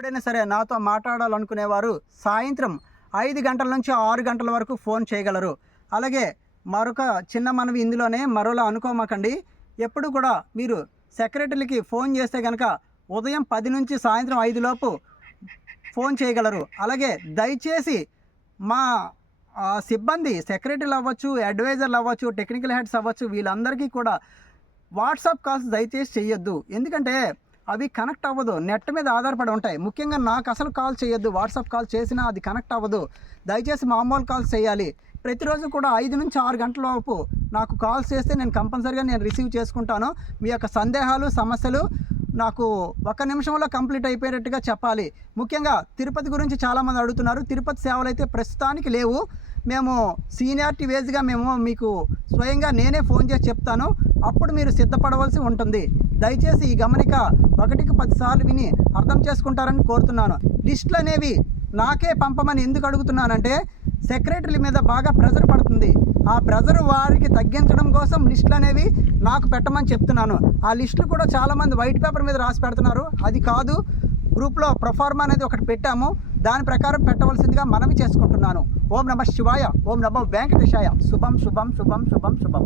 ఎప్పుడైనా సరే నాతో మాట్లాడాలనుకునేవారు సాయంత్రం 5 గంటల నుంచి 6 గంటల వరకు ఫోన్ చేయగలరు. అలాగే మరొక చిన్న మనవి ఇందులోనే మరోలా అనుకోమాకండి. ఎప్పుడు కూడా మీరు సెక్రటరీలకి ఫోన్ చేస్తే కనుక ఉదయం 10 నుంచి సాయంత్రం 5 లోపు ఫోన్ చేయగలరు. అలాగే దయచేసి మా సిబ్బంది సెక్రటరీలు అవ్వచ్చు, అడ్వైజర్లు అవ్వచ్చు, టెక్నికల్ హెడ్స్ అవ్వచ్చు, వీళ్ళందరికీ కూడా వాట్సాప్ కాల్స్ దయచేసి చేయొద్దు. ఎందుకంటే అవి కనెక్ట్ అవ్వదు, నెట్ మీద ఆధారపడి ఉంటాయి. ముఖ్యంగా నాకు అసలు కాల్ చేయొద్దు. వాట్సాప్ కాల్ చేసినా అది కనెక్ట్ అవ్వదు. దయచేసి మామూలు కాల్స్ చేయాలి. ప్రతిరోజు కూడా 5 నుంచి 6 గంటల లోపు నాకు కాల్స్ చేస్తే నేను కంపల్సరీగా రిసీవ్ చేసుకుంటాను. మీ యొక్క సందేహాలు, సమస్యలు నాకు 1 నిమిషంలో కంప్లీట్ అయిపోయేటట్టుగా చెప్పాలి. ముఖ్యంగా తిరుపతి గురించి చాలామంది అడుగుతున్నారు. తిరుపతి సేవలు అయితే ప్రస్తుతానికి లేవు. మేము సీనియారిటీ వేజ్గా మీకు స్వయంగా నేనే ఫోన్ చేసి చెప్తాను. అప్పుడు మీరు సిద్ధపడవలసి ఉంటుంది. దయచేసి ఈ గమనిక 1కి 10 సార్లు విని అర్థం చేసుకుంటారని కోరుతున్నాను. లిస్టులు అనేవి నాకే పంపమని ఎందుకు అడుగుతున్నానంటే సెక్రటరీల మీద బాగా ప్రెజర్ పడుతుంది. ఆ ప్రెజర్ వారికి తగ్గించడం కోసం లిస్టులు అనేవి నాకు పెట్టమని చెప్తున్నాను. ఆ లిస్టులు కూడా చాలామంది వైట్ పేపర్ మీద రాసి పెడుతున్నారు. అది కాదు, గ్రూప్లో ప్రొఫార్మా అనేది ఒకటి పెట్టాము. దాని ప్రకారం పెట్టవలసిందిగా మనవి చేసుకుంటున్నాను. ఓం నమః శివాయ, ఓం నమో వెంకటేశాయ. శుభం శుభం శుభం శుభం శుభం.